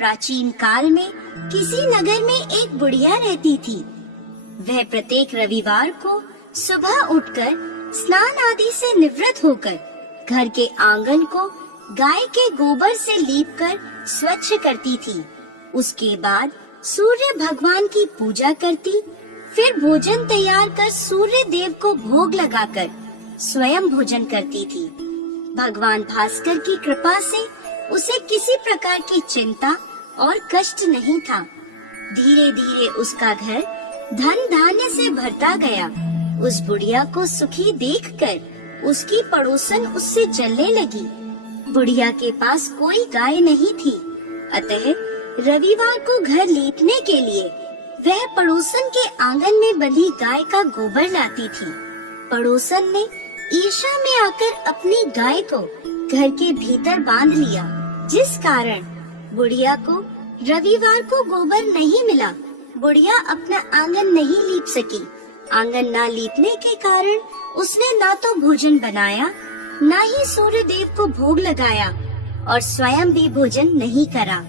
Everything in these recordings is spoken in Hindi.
प्राचीन काल में किसी नगर में एक बुढ़िया रहती थी। वह प्रत्येक रविवार को सुबह उठकर स्नान आदि से निवृत्त होकर घर के आंगन को गाय के गोबर से लीपकर स्वच्छ करती थी। उसके बाद सूर्य भगवान की पूजा करती, फिर भोजन तैयार कर सूर्य देव को भोग लगाकर स्वयं भोजन करती थी। भगवान भास्कर की कृपा से उसे किसी प्रकार की चिंता और कष्ट नहीं था। धीरे धीरे उसका घर धन धान्य से भरता गया। उस बुढ़िया को सुखी देखकर उसकी पड़ोसन उससे जलने लगी। बुढ़िया के पास कोई गाय नहीं थी, अतः रविवार को घर लीपने के लिए वह पड़ोसन के आंगन में बंधी गाय का गोबर लाती थी। पड़ोसन ने ईर्ष्या में आकर अपनी गाय को घर के भीतर बांध लिया, जिस कारण बुढ़िया को रविवार को गोबर नहीं मिला। बुढ़िया अपना आंगन नहीं लीप सकी। आंगन न लीपने के कारण उसने ना तो भोजन बनाया, ना ही सूर्य देव को भोग लगाया और स्वयं भी भोजन नहीं करा।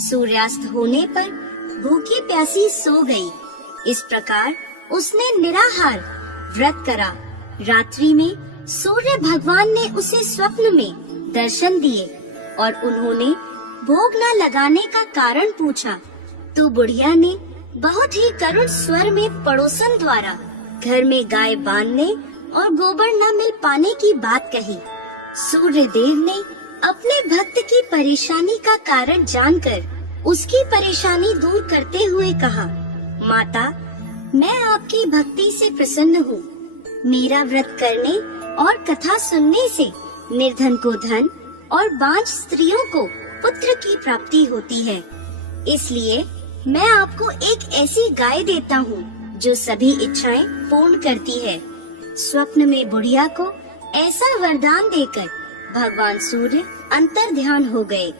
सूर्यास्त होने पर भूखी प्यासी सो गई। इस प्रकार उसने निराहार व्रत करा। रात्रि में सूर्य भगवान ने उसे स्वप्न में दर्शन दिए और उन्होंने भोग न लगाने का कारण पूछा, तो बुढ़िया ने बहुत ही करुण स्वर में पड़ोसन द्वारा घर में गाय बांधने और गोबर न मिल पाने की बात कही। सूर्य देव ने अपने भक्त की परेशानी का कारण जानकर उसकी परेशानी दूर करते हुए कहा, माता, मैं आपकी भक्ति से प्रसन्न हूँ। मेरा व्रत करने और कथा सुनने से निर्धन को धन और बांझ स्त्रियों को पुत्र की प्राप्ति होती है। इसलिए मैं आपको एक ऐसी गाय देता हूँ जो सभी इच्छाएं पूर्ण करती है। स्वप्न में बुढ़िया को ऐसा वरदान देकर भगवान सूर्य अंतर ध्यान हो गए।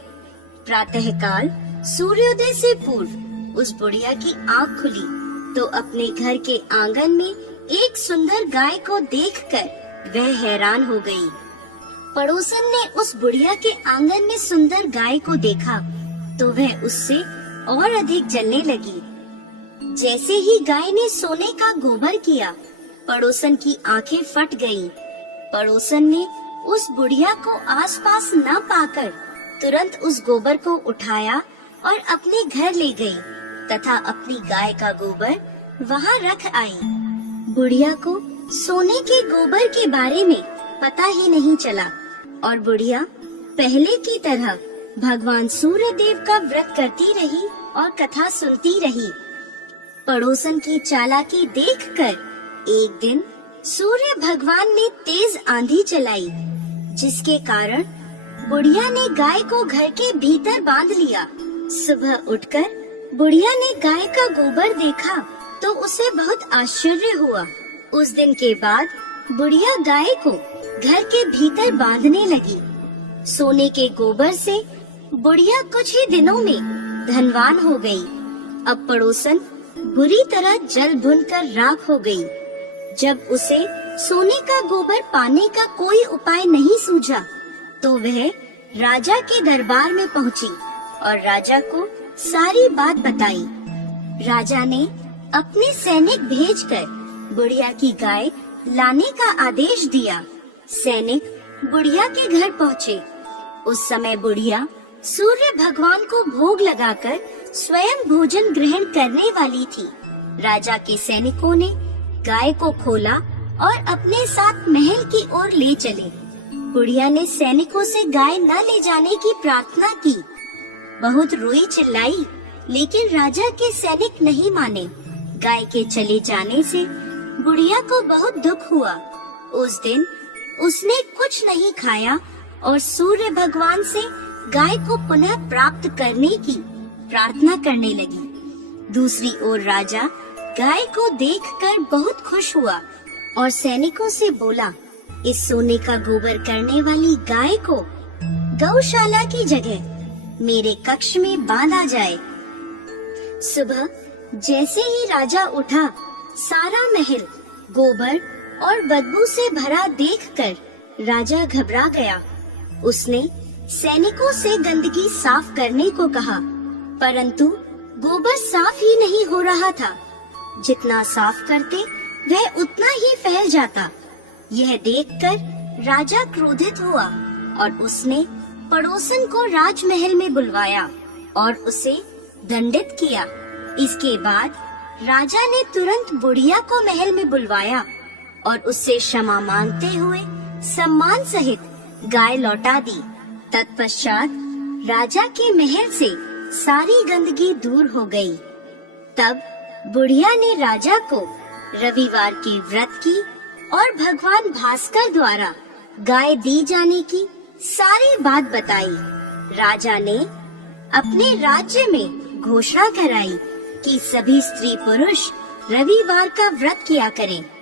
प्रातः काल सूर्योदय से पूर्व उस बुढ़िया की आँख खुली तो अपने घर के आंगन में एक सुंदर गाय को देखकर वह हैरान हो गई। पड़ोसन ने उस बुढ़िया के आंगन में सुंदर गाय को देखा तो वह उससे और अधिक जलने लगी। जैसे ही गाय ने सोने का गोबर किया, पड़ोसन की आंखें फट गईं। पड़ोसन ने उस बुढ़िया को आसपास न पाकर तुरंत उस गोबर को उठाया और अपने घर ले गई तथा अपनी गाय का गोबर वहाँ रख आई। बुढ़िया को सोने के गोबर के बारे में पता ही नहीं चला और बुढ़िया पहले की तरह भगवान सूर्य देव का व्रत करती रही और कथा सुनती रही। पड़ोसन की चालाकी देखकर एक दिन सूर्य भगवान ने तेज आंधी चलाई, जिसके कारण बुढ़िया ने गाय को घर के भीतर बांध लिया। सुबह उठकर बुढ़िया ने गाय का गोबर देखा तो उसे बहुत आश्चर्य हुआ। उस दिन के बाद बुढ़िया गाय को घर के भीतर बांधने लगी। सोने के गोबर से बुढ़िया कुछ ही दिनों में धनवान हो गई। अब पड़ोसन बुरी तरह जल भुन कर राख हो गई। जब उसे सोने का गोबर पाने का कोई उपाय नहीं सूझा तो वह राजा के दरबार में पहुंची और राजा को सारी बात बताई। राजा ने अपने सैनिक भेजकर बुढ़िया की गाय लाने का आदेश दिया। सैनिक बुढ़िया के घर पहुँचे। उस समय बुढ़िया सूर्य भगवान को भोग लगाकर स्वयं भोजन ग्रहण करने वाली थी। राजा के सैनिकों ने गाय को खोला और अपने साथ महल की ओर ले चले। बुढ़िया ने सैनिकों से गाय न ले जाने की प्रार्थना की। बहुत रोई चिल्लाई, लेकिन राजा के सैनिक नहीं माने। गाय के चले जाने से बुढ़िया को बहुत दुख हुआ। उस दिन उसने कुछ नहीं खाया और सूर्य भगवान से गाय को पुनः प्राप्त करने की प्रार्थना करने लगी। दूसरी ओर राजा गाय को देखकर बहुत खुश हुआ और सैनिकों से बोला, इस सोने का गोबर करने वाली गाय को गौशाला की जगह मेरे कक्ष में बांधा जाए। सुबह जैसे ही राजा उठा, सारा महल गोबर और बदबू से भरा देखकर राजा घबरा गया। उसने सैनिकों से गंदगी साफ करने को कहा परंतु गोबर साफ ही नहीं हो रहा था। जितना साफ करते वह उतना ही फैल जाता। यह देखकर राजा क्रोधित हुआ और उसने पड़ोसन को राजमहल में बुलवाया और उसे दंडित किया। इसके बाद राजा ने तुरंत बुढ़िया को महल में बुलवाया और उससे क्षमा मांगते हुए सम्मान सहित गाय लौटा दी। तत्पश्चात राजा के महल से सारी गंदगी दूर हो गई। तब बुढ़िया ने राजा को रविवार के व्रत की और भगवान भास्कर द्वारा गाय दी जाने की सारी बात बताई। राजा ने अपने राज्य में घोषणा कराई कि सभी स्त्री पुरुष रविवार का व्रत किया करें।